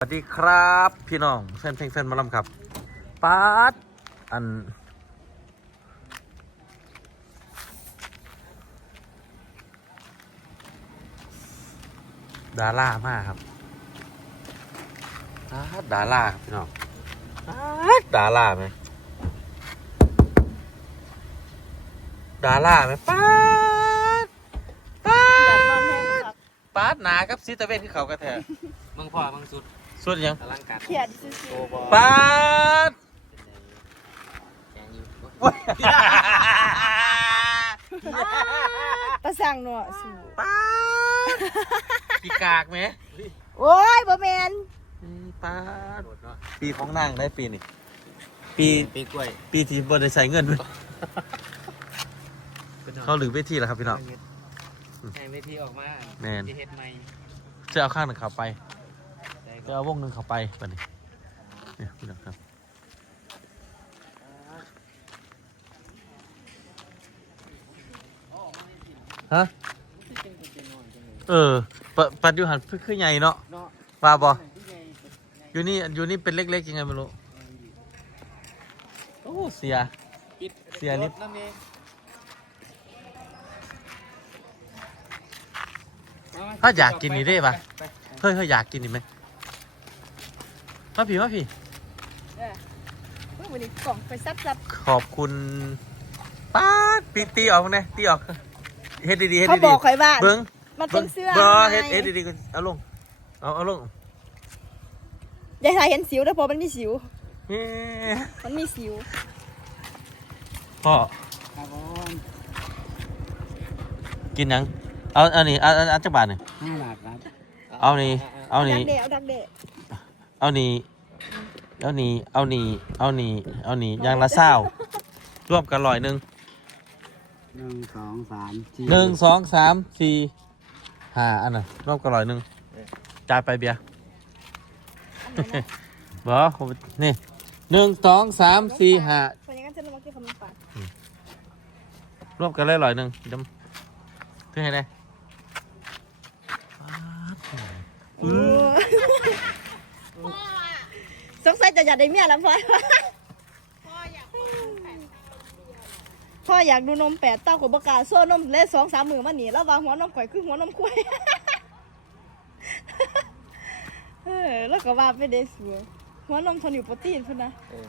สวัสดีครับพี่น้องแฟนเพลงแฟนหมาลำครับป๊าดอัน ดาร่ามากครับป๊าดดาร่าครับพี่น้องป๊าดดาร่าไหมดาร่าไหมป๊าดป๊าอยากดนอนแห้งครับป๊าดหนากับซีตะเวนคือเขากระแทกมึงพ่อมึงสุด สุดยังอลังการเขียดซื่อโตบอป๊าดแกงอยู่ๆประสังหนัวสูป้าดปีกากไหมโอ้ยบ่แมนป้าดโดดเนาะปีของนางได้ปีนี่ปีปีกล้วย ปีที่บริใส่เงินด้วยเขาหรือเวทีแล้วครับพี่น้องให้เวทีออกมาแม่นที่เฮ็ดใหม่จะเอาข้างหนึ่งเข้าไปได้ จะเอาวงหนึ่งเข้าไปบัดนี้เนี่ยพี่น้องครับฮะเออปปัดอยู่หันคือใหญ่เนาะเนาะว่าบ่ที่ใหญ่อยู่นี่อยู่นี่เป็นเล็กๆยังไงไม่รู้โอ้เสียเสียลิฟต์รถน้ำเองถ้าอยากกินนี่ได้ปะเฮ้ยเฮ้ยอยากกินอีกไหม มาพี่มาพี่ เออเมื่อวันนี้กล่องไปซับซับขอบคุณป้าดตีตีออกเนี่ยตีออกเฮ็ดดีๆเฮ็ดเขาบดีอกข่อยว่าๆเบิ้งมันเป็นเสื้อบ่ไงเฮ็ดเฮ็ดดีๆก่อนเอาลงเอาเอาลงยายทายเห็นสิวแต่พอมันมีสิว เฮ้มันมีสิว พ่อครับผมกินหยังเอาอันนี้เอาเอาเอาจักบาทหนึ่งห้าบาทครับเอานี่เอาดันี่กเดะเอาดักเดะ เอานี่เอานี่เอานี่เอานี่เอานี่อย่างละเศร้ารวมกันร้อยหนึ่งหนึ่งสองสามสี่หนึ่งสองสามสี่ห้าอันน่ะรวมกันร้อยหนึ่งจ่ายไปเบียร์อันไหนนะบอผมนี่หนึ่งสองสามสี่ห้าเพราะอย่างนั้นฉันจะมากินขนมปังรวมกันเลยร้อยหนึ่งดำถึงไงได้โอ้ สงสัยจะอยากได้เมียแล้วพ่อพ่ออยากดูนมแปดเต้าของบกล้าโซ่นมเล่สองสามมือมาหนีแล้ววางหัวนมข่อยคือหัวนมควายเออแล้วก็ว่าไปเดสวยหัวนมทนอยู่โปรตีนพุ่นนะเออ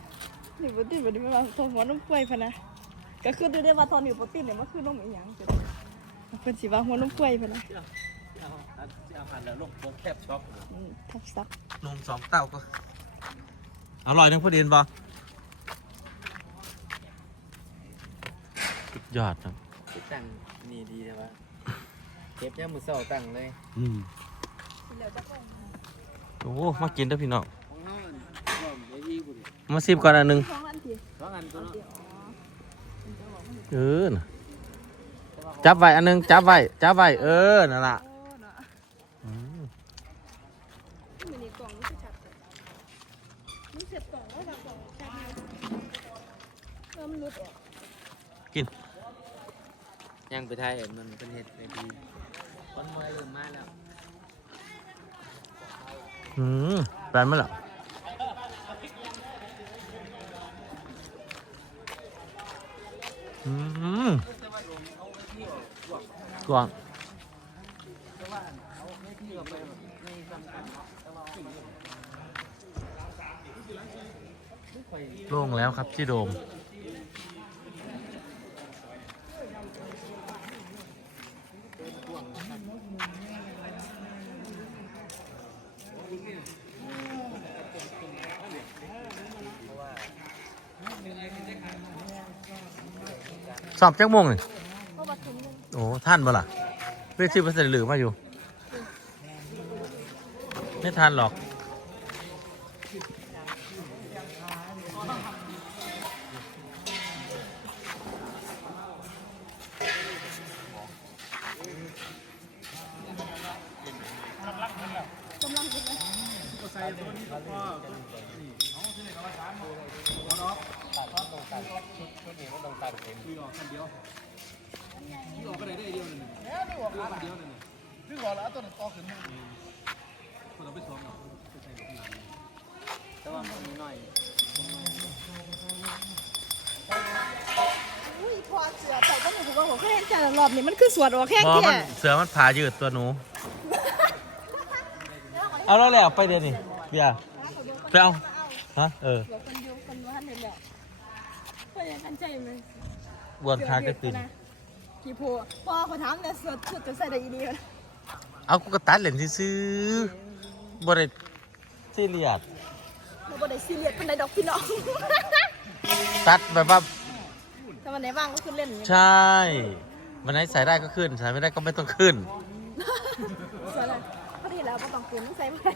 อยู่โปรตีนแบบนี้มันว่าทนหัวนมควายพุ่นนะก็คือดูได้ว่าทนอยู่โปรตีนเนี่ยมันคือนมอีหยังจ้ะเพิ่นสิว่าหัวนมควายพุ่นนะเอาหันแล้วลงโปแคบช็อปอืมทับซักนมสองเต้าก็ อร่อยนึงพอดีนบอสุดยอดครับติดตั้งนี่ดีแต่ว่าเก็บย่ามมือเสาตั้งเลยอืมโอ้มากินเด้อพี่น้องของน้องรวมเวทีกูดิมาซิมก่อนอันหนึงท้องอันทีสองอันตัวเนาะเออน่ะจับไว้อันหนึงจับไว้จับไว้เออนั่นล่ะโอ้เนาะ อืม มันนี่กล่องนี่คือชัดเลยนี่เสียบกล่องแล้วแบบกล่องชัดเลยเออมันหลุดออ กกินยังไปไทยเอ็มมันเป็นเฮ็ดเวทีคนเมื่อยเริ่มมาแล้วอืมแปลนมั้ยล่ะอืมกวางโล่งแล้วครับที่โดม สอบจักโมงนี่เพราะว่าถุงนึงโอ้ท่านบ่ล่ะเพื่อชื่อภาษาหรือมาอยู่ ไม่ทันหรอก กำลังกินเล ยดึงออกแล้วเอาตัวนั้นต่อขึ้นมาคนเราไปสวมเนาะไปใส่กับพี่อุ้ยพอเสือแต่ก็หนูบอกว่าแค่เห็นแต่รอบนี้มันคือสวดออกแค่เพราะแค่มันเสือมันผายืดตัวหนู เอาแล้วแหละไปเดี๋ยวนี้เบียร์ไปเอาฮะเออ เสือคนอยู่คนว่านี่แหละเพื่อนกันใจไหมบวนคาก็ตื่นกี่โพพ่อเขาถามแต่เสือชุดจะใส่ได้อีดีเลยเอากูก็ตัดเหรียญซื้อๆบ่ได้ซีเรียสเราบ่ได้ซีเรียสเป็นไรดอกพี่น้อง ตัดแบบว่าถ้าวันไหนว่างก็คือเล่นอย่างนี้ใช่ วันไหนใส่ได้ก็ขึ้น ใส่ไม่ได้ก็ไม่ต้องขึ้นสวยเลยพอดีแล้วก็ต้องเปลี่ยนต้องใส่ไป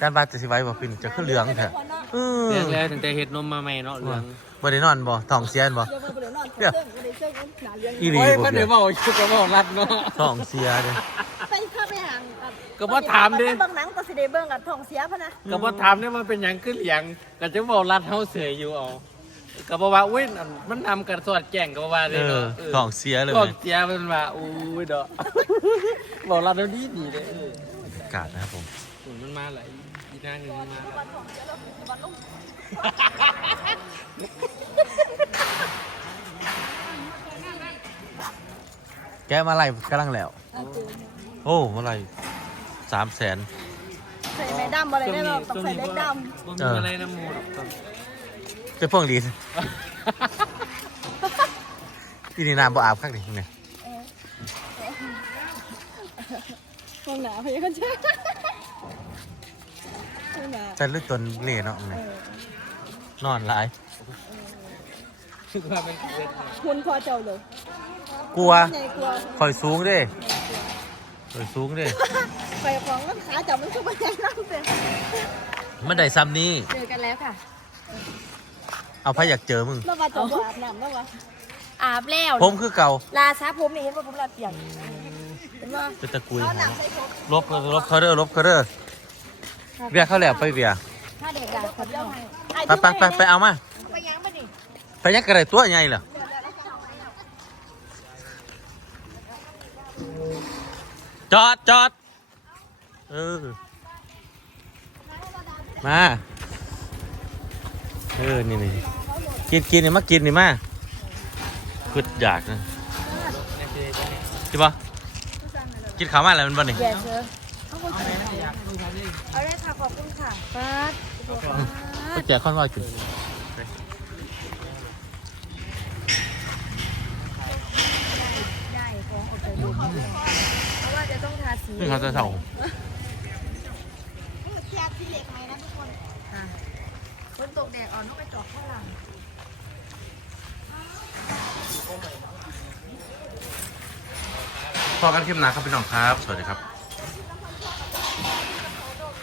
การบาดจะสิไว้บ่ขึ้นจะขึ้นเหลืองแท้ เออเลี้ยงแล้วตั้งแต่เห็ดนมมาใหม่เนาะเหลืองบ่ได้นอนบ่ท้องเสียบ่เดี๋ยวมันบ่ได้นอนเรื่องบ่ได้เจอกันหนาเรื่องอีหลีโอ้ยบ่มันเบีเดี๋ยยวร์บอกชุกกระบอกรัดเนาะท้องเสียเด้ไปถ้าไปหางก็บ่ถามดิบางหนังก็สิได้เบิ่งกับท้องเสียพะนะก็บ่ถามเนี่ยมันเป็นหยังขึ้นเหลียงก็จะบอกรัดเฮาเสยอยู่เอาก็บอกว่าอุ้ยอันมันนำกันสอดแจ้งก็บ่ว่าเลเอยอเนาะท้องเสียเลยบอกเจียมันว่าอุ้ยดอกบอกรัดเฮาดีดีเลยเอออากาศนะครับผมโอ้ยมันมาหลาย อีนางหนึงมันมาวันท้องเสียแล้วสิวันลงแกมาไล่กำลังแล้วอะเจอโอ้มาไล่สามแสน ใส่แม่ดำอะไรได้บ่ต้องใส่เล็กดบ่มีอะไรน้ำมูดอกครับเป็นพวกดีที่นี่น้ำบ่อาบข้างนี้เนี่ยำห้องหนาพยากันใช่ ห้องหนาจะลึกจนเละเนาะเนี่ยนอนหลายคือว่ามันเกิดคุณพอเจ้าเลยกลัวใหญ่กลัวคอยสูงเด้คอยสูงเด้ไปของมันขาจับมันก็ไม่ใหญ่น้ำเต็มมันได้ซ้ำนี้ เจอกันแล้วค่ะเอาพระอยากเจอมึง แล้วว่าจะบ่อาบน้ำแล้ววะอาบแล้วผมคือเก่าลาซาผมนี่เห็นว่าผมลาเปียกเห็นว่าเป็นตะกุยเอาหาน้ำใส่ผมลบลบเขาเด้อลบเขาเด้อ เบียร์เข้าแล้วไปเบียร์ถ้าเด็กอยากขอเจ้าให้ไอ้ไปไปไปไปเอามา ไปยังมาดิไปยักกระไรตัวใหญ่เหรอจอดจอดเออมาเออนี่นี่กินกินนี่มากินนี่มาคืดอยากนะใช่ปะกินข้าวมาอะไรมันบ้านี่แย่ เชื่อเอาเลยค่ะ ขอบคุณค่ะป้าดก็แจกข้อนว่ากินได้ของออกจากดูเพราะว่าจะต้องทาสีนี่เขาจะเท่าแค่ที่เหล็กไหมนะทุกคนค่ะฝนตกแดดอ่อนนกกระจอกข้างหลังพอกันคลิปหนาครับพี่น้องครับ สวัสดีครับ